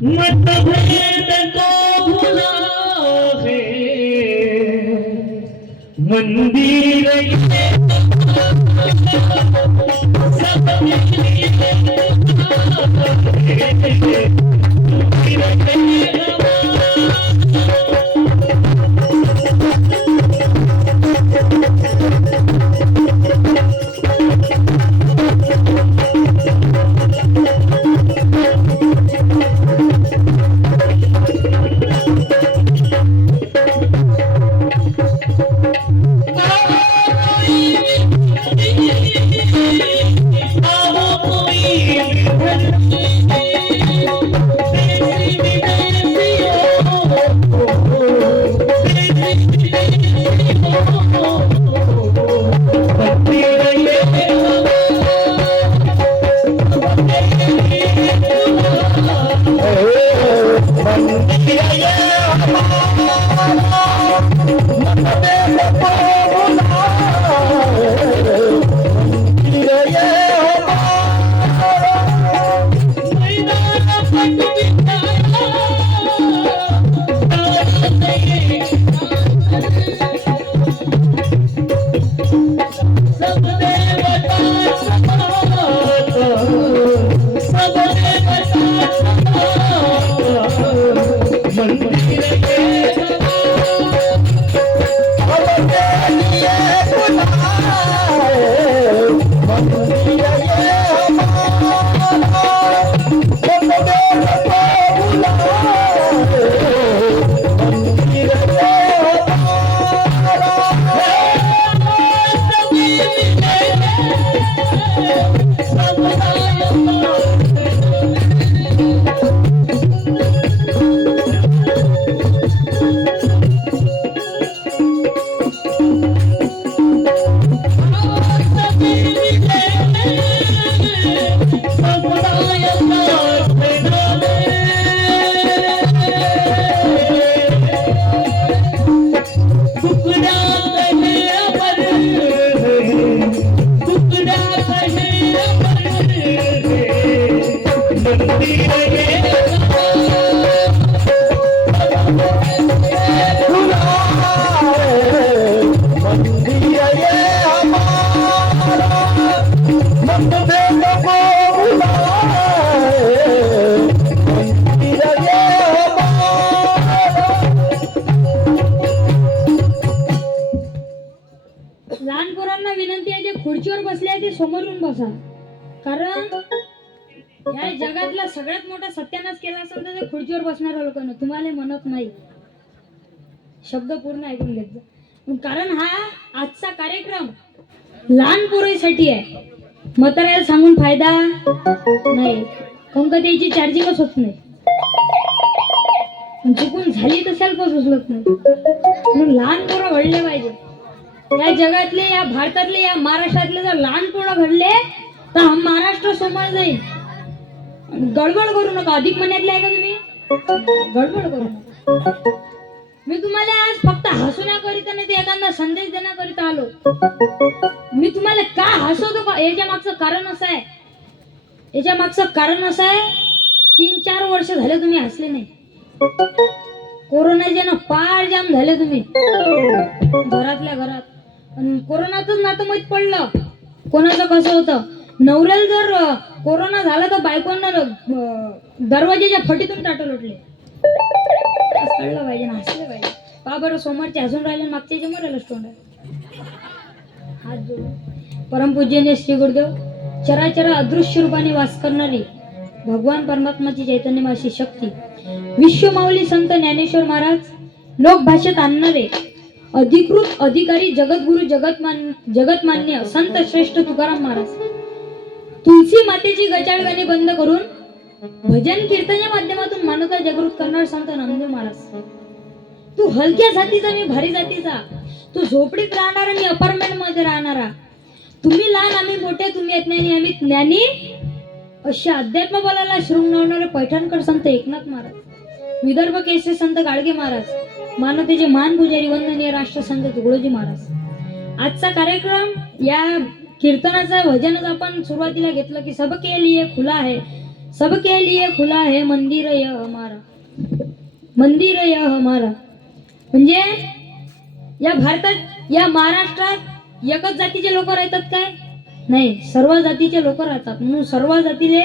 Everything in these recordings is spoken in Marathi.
मतभेद को भुला है मंदिर ये सब लहान पोरांना विनंती आहे, जे खुर्चीवर बसले आहे ते समोर येऊन बसा. कारण या जगातला सगळ्यात मोठा सत्यानाश केला असेल तर ते खुर्चीवर बसणाऱ्या लोकांना. तुम्हाला म्हणत नाही, शब्द पूर्ण ऐकून घेत जा. कारण हा आजचा कार्यक्रम लहान पोरांसाठी आहे. म्हाताऱ्याला सांगून फायदा नाही, काऊन का त्याची चार्जिंगच होत नाही. चुकून झाली तर सेल्फच उचलत नाही. म्हणून लहान पोरं घडले पाहिजे. या जगातले, या भारतातले, या महाराष्ट्रातले जर लहान पोरं घडले तर हा महाराष्ट्र समोर जाईल. गडबड करू नका. अधिक महिन्यातले आहे का तुम्ही? गडबड करू नका. मी तुम्हाला आज फक्त हसवण्याकरिता नाही तर एखादा संदेश देण्याकरिता आलो. मी तुम्हाला का हसवतो का, याच्या मागचं कारण असं आहे. याच्या मागचं कारण असं आहे, 3-4 वर्ष झाले तुम्ही हसले नाही. कोरोनाचे ना पार जाम झाले तुम्ही घरातल्या घरात. कोरोनातच नातं माहीत पडलं कोणाचं कसं होतं. नवऱ्याला जर कोरोना झाला तर बायकोंना दरवाजाच्या फटीतून टाटं लोटले. कळलं पाहिजे ना, हसले पाहिजे. का बरं सोमवारचे हसून राहिले, मागच्या जे मरायला तोंड आहे. हात जोडून परमपूज्यने श्री गुरुदेव, चराचर अदृश्य रूपाने वास करणारी भगवान परमात्माची चैतन्यमाशी शक्ती, विश्वमाऊली संत ज्ञानेश्वर महाराज, लोकभाषेत आणणारे अधिकृत अधिकारी जगद्गुरु जगतमान्य संत श्रेष्ठ तुकाराम महाराज, तुलसी मातेची गचाळ गाणी बंद करून भजन कीर्तनाच्या माध्यमातून मानवता जागृत करणारे संत नामदेव महाराज. तू हलक्या जातीचा, मी भारी जातीचा. तू झोपडीत राहणारा, मी अपार्टमेंट मध्ये राहणारा. तुम्ही लहान, आम्ही मोठे. तुम्ही अज्ञानी, आम्ही ज्ञानी. अशा अध्यात्म बलाला शृंगावणारे पैठणकर संत एकनाथ महाराज, विदर्भ केसरी संत गाडगे महाराज, मानवतेचे मान पुजारी वंदनीय राष्ट्रसंत तुकडोजी महाराज. आजचा कार्यक्रम या कीर्तनाचा, भजनाचा आपण सुरुवातीला घेतलं की सबके लिए खुला है, सबके लिए खुला है मंदिर यह हमारा, मंदिर यह हमारा. म्हणजे या भारतात, या महाराष्ट्रात एकच जातीचे लोक राहतात काय? नाही, सर्व जातीचे लोक राहतात. म्हणून सर्व जातीले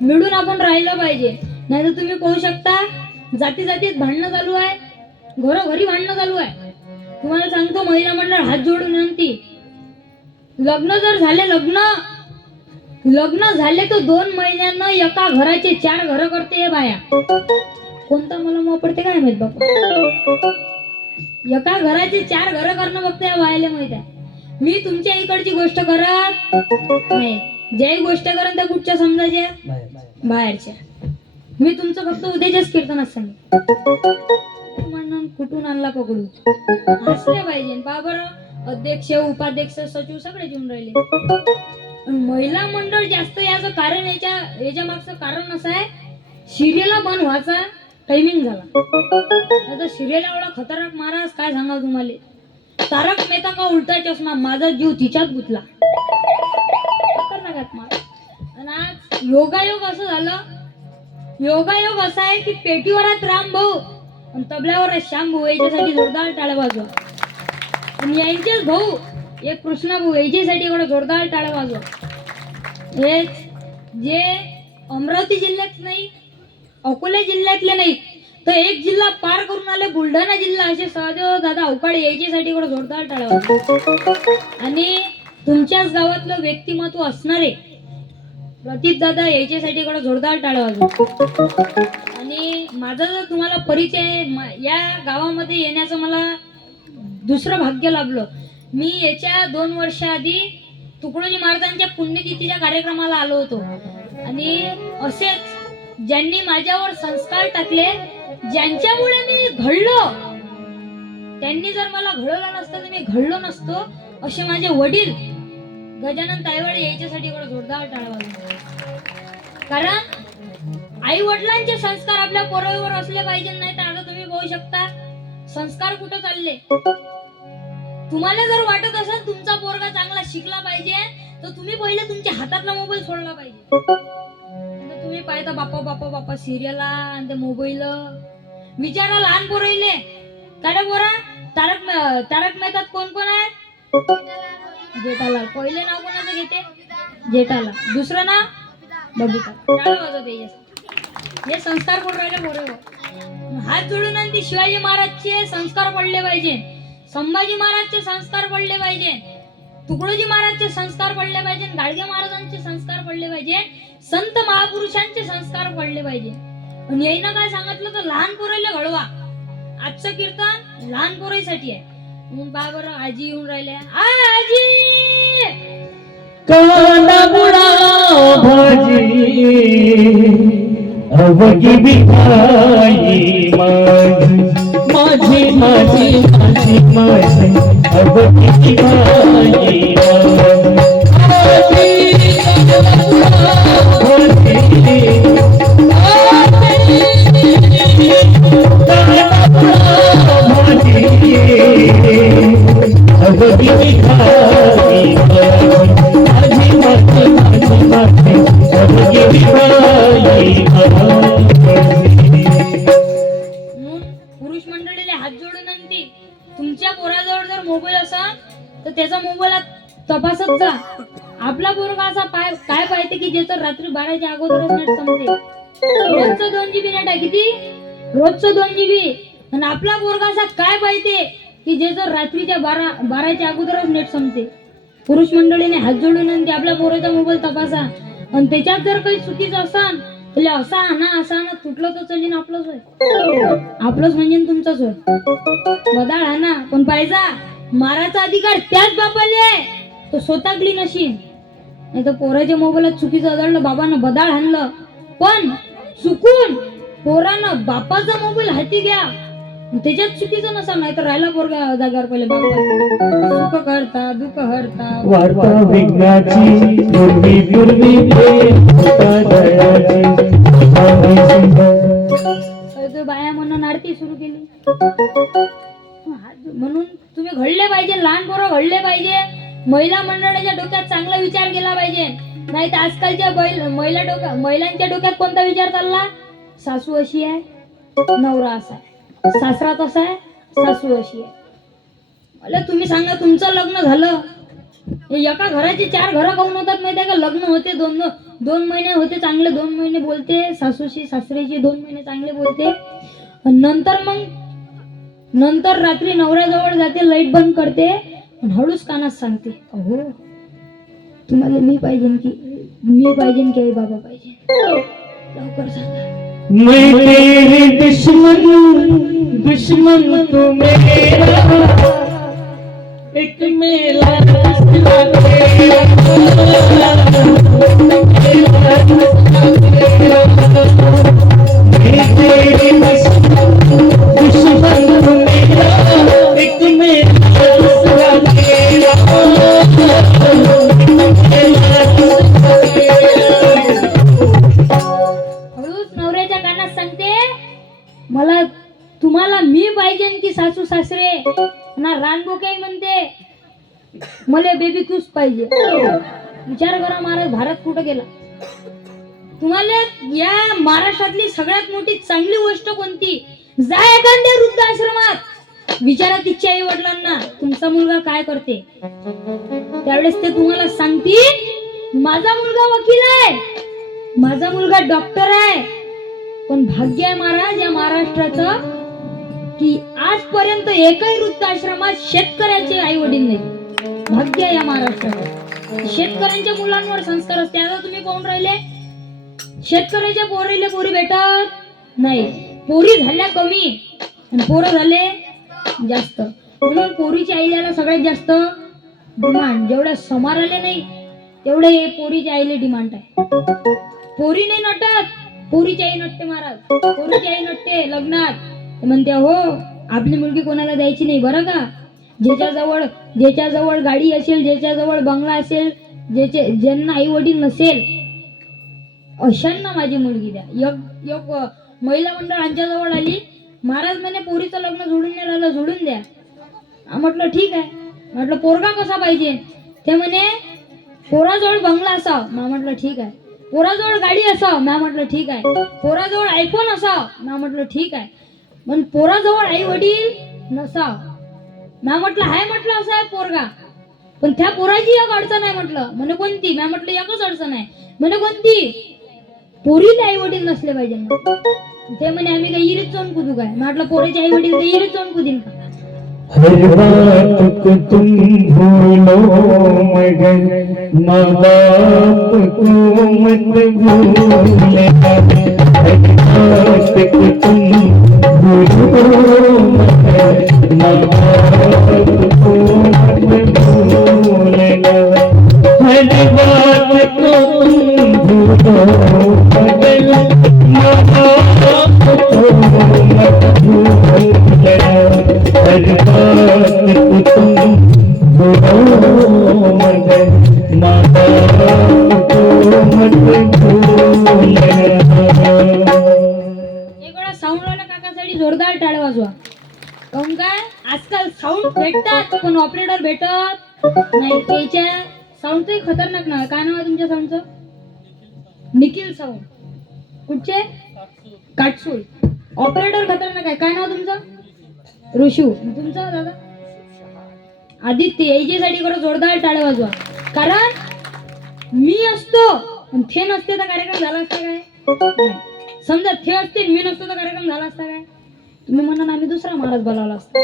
मिळून आपण राहिलं पाहिजे. नाही तर तुम्ही पाहू शकता जाती जातीत भांडणं चालू आहे, घरोघरी भांडणं चालू आहे. तुम्हाला सांगतो, महिला मंडळ हात जोडून विनंती, लग्न जर झाले, लग्न झाले तर 2 महिन्यांना एका घराचे 4 घरं करते हे बाया. कोणता मला मग पडते काय माहित बापा. एका घराचे 4 घरं करणं बघते या बायाला माहित आहे. मी तुमच्या इकडची गोष्ट करत नाही, ज्याही गोष्ट करत त्या कुठच्या समजायच्या, बाहेरच्या. मी तुमचं फक्त उद्याच्याच कीर्तनात सांगेन. म्हणून कुठून आणला पकडू असले पाहिजे. बरं, अध्यक्ष, उपाध्यक्ष, सचिव सगळे येऊन राहिले. महिला मंडळ जास्त याचं कारण, याच्या मागचं कारण असं आहे, सिरियलला बंद व्हायचा टायमिंग झाला. आता सिरियल एवढा खतरनाक महाराज काय सांगा तुम्हाला. तारक मेहता का उलटा चष्मा, माझा जीव तिच्यात गुंतला. खतरनाक महाराज. आणि आज योगायोग असं झालं, योगायोग असा आहे की पेटीवर आहेत राम भाऊ आणि तबल्यावर आहे श्याम भाऊ. याच्यासाठी जोरदार टाळ्या वाजवा. आणि यांचेच भाऊ एक कृष्णा भाऊ, याच्यासाठी एवढं जोरदार टाळ्या वाजवा. हे जे अमरावती जिल्ह्यात नाही, अकोला जिल्ह्यातले नाही, तर एक जिल्हा पार करून आले बुलढाणा जिल्हा, असे सहदेव दादा अवकाडे, याच्यासाठी एवढं जोरदार टाळ्या वाजवा. आणि तुमच्याच गावातलं व्यक्तिमत्व असणारे प्रतीक दादा, याच्यासाठी एवढं जोरदार टाळ्या वाजवा. आणि माझा जर तुम्हाला परिचय, या गावामध्ये येण्याचं मला दुसरं भाग्य लाभलं. मी याच्या 2 वर्षाआधी तुकडोजी महाराजांच्या पुण्यतिथीच्या कार्यक्रमाला आलो होतो. आणि असेच ज्यांनी माझ्यावर संस्कार टाकले, ज्यांच्यामुळे मी घडलो, त्यांनी जर मला घडवलं नसतं तर मी घडलो नसतो, असे माझे वडील गजानन तायवाडे, याच्यासाठी एवढं जोरदार टाळ्या वाजवा. कारण आई वडिलांचे संस्कार आपल्या पोरावर असले पाहिजे. नाही तर आता तुम्ही पाहू शकता संस्कार कुठं चालले. तुम्हाला जर वाटत असेल तुमचा पोरगा चांगला शिकला पाहिजे, तर तुम्ही पहिले तुमच्या हातातला मोबाईल सोडला पाहिजे. तुम्ही पाहता बाप्पा बाप्पा बाप्पा सिरियलला आणि ते मोबाईल. विचारा लहान पोराईले, काय पोरा, तारक मेहतात कोण कोण आहे? जेठालाल. पहिले नाव कोणाचं घेते? जेठालाल. दुसरं नाव बबिता. टाळ्या वाजवते. हे संस्कार कोण राहिले बरोबर. हात जोडून आणि शिवाजी महाराजचे संस्कार पडले पाहिजे, संभाजी महाराजचे संस्कार पडले पाहिजे, तुकडोजी महाराजचे संस्कार पडले पाहिजे, गाडगे महाराजांचे संस्कार पडले पाहिजे, संत महापुरुषांचे संस्कार पडले पाहिजे. आणि याईनं काय सांगितलं तर लहान पोराला घडवा. आजचं कीर्तन लहान पोरासाठी आहे. म्हणून बा बरं आजी येऊन राहिल्या. आजी काला बुडा भाजी अवघी बिहाई माझी माझी माझी माझी अवघी बिहाई पुरुष मंडळीला हात जोडून आणती. तुमच्या पोराजवळ जर मोबाईल असा तर त्याचा मोबाईल तपासत जा. आपला पोरगा असा काय पाहते की ज्याचं रात्री 12च्या अगोदरच नेट संपते. रोजचं 2 GB नेट आहे. किती? रोजचं 2 GB. आणि आपला पोरगा असा काय पाहते की ज्याचं रात्रीच्या 12च्या अगोदरच नेट संपते. पुरुष मंडळीने हात जोडून आणते. आपल्या पोराचा मोबाईल तपासा. आणि त्याच्यात जर काही चुकीचं असन तर असा ना तुटलं तर चलीन आपलंच होय. आपलंच म्हणजे तुमचंच होय. बदाळ हा ना, पण पाहिजा माराचा अधिकार त्याच बापाले आहे, तो स्वतःकली नशीन. नाही तर पोराच्या मोबाईलात चुकीचं आढळलं, बाबानं बदाळ हाणलं, पण चुकून पोरानं बापाचा मोबाईल हाती घ्या, त्याच्यात चुकीचं नसा. नाही तर राहिला पोरगा जाग्यावर पहिले बाबा सुख करता दुःख हरता वार्ता विघ्नाची पूर्वी पूर्वी बाया म्हणून आरती सुरू केली. म्हणून तुम्ही घडले पाहिजे, लहान पोरं घडले पाहिजे. महिला मंडळाच्या डोक्यात चांगला विचार केला पाहिजे. नाही तर आजकालच्या महिलांच्या डोक्यात कोणता विचार चालला? सासू अशी आहे, नवरा असा आहे, सासरा तसा आहे, सासू अशी आहे. मला तुम्ही सांगा, तुमचं लग्न झालं, एका घराची 4 घरं काऊन होतात माहिती आहे का? लग्न होते, दोन महिने होते चांगले, 2 महिने बोलते सासूशी सासऱ्याशी, 2 महिने चांगले बोलते, आणि नंतर रात्री नवऱ्याजवळ जाते, लाईट बंद करते आणि हळूच कानात सांगते, अहो तुम्हाला मी पाहिजे की आई बाबा पाहिजे, लवकर सांगा. मैं तेरे दुश्मन तू मेरा, एक मेला दूसरा तेरा. मैं तेरे दुश्मन तू मेरा, एक मेला दूसरा तेरा. हळूच नवऱ्याच्या कानात सांगते, मला तुम्हाला मी पाहिजे की सासू सासरे ना रानबोके म्हणते, मला बेबी तूच पाहिजे. विचार करा महाराज, भारत कुठं गेला? तुम्हाला या महाराष्ट्रातली सगळ्यात मोठी चांगली गोष्ट कोणती? जा एखाद्या वृद्धाश्रमात, विचारा तिच्या आई वडिलांना तुमचा मुलगा काय करते. त्यावेळेस ते तुम्हाला सांगतील, माझा मुलगा वकील आहे, माझा मुलगा डॉक्टर आहे. पण भाग्य आहे महाराज या महाराष्ट्राचं की आजपर्यंत एकही वृद्धाश्रमात शेतकऱ्याचे आई वडील नाही. भाग्य आहे या महाराष्ट्राचं. शेतकऱ्यांच्या मुलांवर संस्कार असते. आता तुम्ही कोण राहिले? शेतकऱ्याच्या पोरी भेटत नाही, पोरी झाल्या कमी आणि पोरं झाले जास्त. म्हणून पोरीच्या आईला सगळ्यात जास्त डिमांड. जेवढ्या समार आले नाही तेवढे पोरीच्या आईला डिमांड आहे. पोरी नाही नटत, पोरीची आई नटते महाराज. पोरीची आई नटते लग्नात, म्हणते हो आपली मुलगी कोणाला द्यायची नाही बरं का. ज्याच्याजवळ गाडी असेल, ज्याच्याजवळ बंगला असेल, ज्यांना आई वडील नसेल, अशांना माझी मुलगी द्या. एक महिला मंडळ आमच्या जवळ आली, महाराज म्हणे पोरीचं लग्न जोडून नाही राहिलं, जोडून द्या. म्हटलं ठीक आहे. म्हटलं पोरगा कसा पाहिजे? ते म्हणे पोराजवळ बंगला असाव. म्हटलं ठीक आहे. पोराजवळ गाडी असाव. म्हटलं ठीक आहे. पोराजवळ आयफोन असाव. म्हटलं ठीक आहे. पण पोराजवळ आई वडील नसाव. म्हटलं हाय, म्हटलं असं आहे पोरगा, पण त्या पोराची एक अडचण आहे. म्हणे कोणती? म्हटलं एकच अडचण आहे. म्हणे कोणती? पोरीला आई वडील नसले पाहिजे. ते म्हणे आम्ही काही इरीत चोन कुदू काय? म्हटलं पोरीचे आई वडील ते इरीत चोन कुदीन का? हर बात को तुम भूलो मगर माँ बाप को मत भूलना. हर बात को तुम भूलो मगर माँ बाप को मत भूलना. हर बात को तुम भूलो मगर माँ बाप को मत भूलना. हर बात को तुम भूलो मगर माँ बाप को मत भूलना. एक वेळा साऊंडवाल्या काकासाठी जोरदार टाळ्या वाजवा. काऊन काय? आजकाल साऊंड भेटतात पण ऑपरेटर भेटत नाही. त्याच्या साऊंडचंही खतरनाक नाव. काय नाव आहे तुमच्या साऊंडचं? निखिल साऊंड. कुठचे? काटसूळ. ऑपरेटर खतरनाक आहे. काय नाव तुमचं? ऋषू. तुमचं दादा? आदित्य. याच्यासाठी खरं जोरदार टाळ्या वाजवा. कारण मी असतो आणि थे नसते तर कार्यक्रम झाला असता काय? नाही. समजा थे असते मी नसतो तर कार्यक्रम झाला असता काय? तुम्ही म्हणा आम्ही दुसरा महाराज बोलावला असता.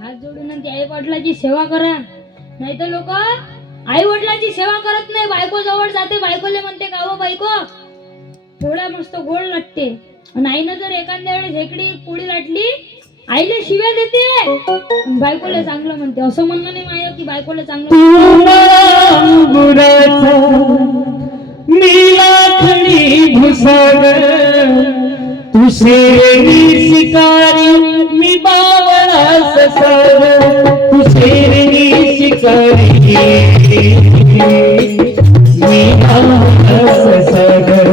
हात जोडून ती आई वडिलाची सेवा करा. नाही तर लोक आई वडिलाची सेवा करत नाही. बायको जवळ जाते, बायकोले म्हणते का हो बायको पोळ्या मस्त गोड लाटते, आणि आईनं जर एखाद्या वेळेस हेकडी पोळी लाटली आईला शिव्या देते, बायकोला चांगलं म्हणते. असं म्हणणं नाही माय की बायकोला चांगलं. नीलाखनी भुसावळ तू शेरनी शिकारी मी बावळा ससावळ. तू शेरनी शिकारी मी बावळा ससावळ.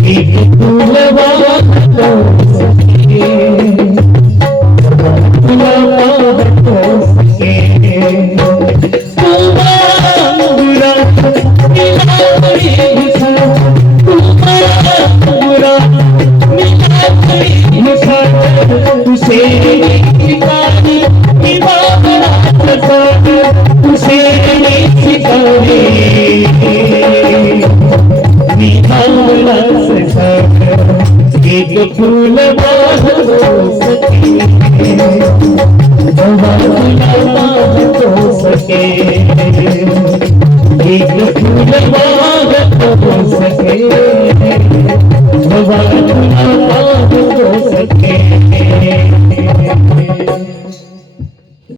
मी तुला वाहतो सखे, तुला वाहतो सखे. तू बांगुरा फूल वाहतो सखे जेव्हा तुला पाहतो सखे एक फूल वाहतो सखे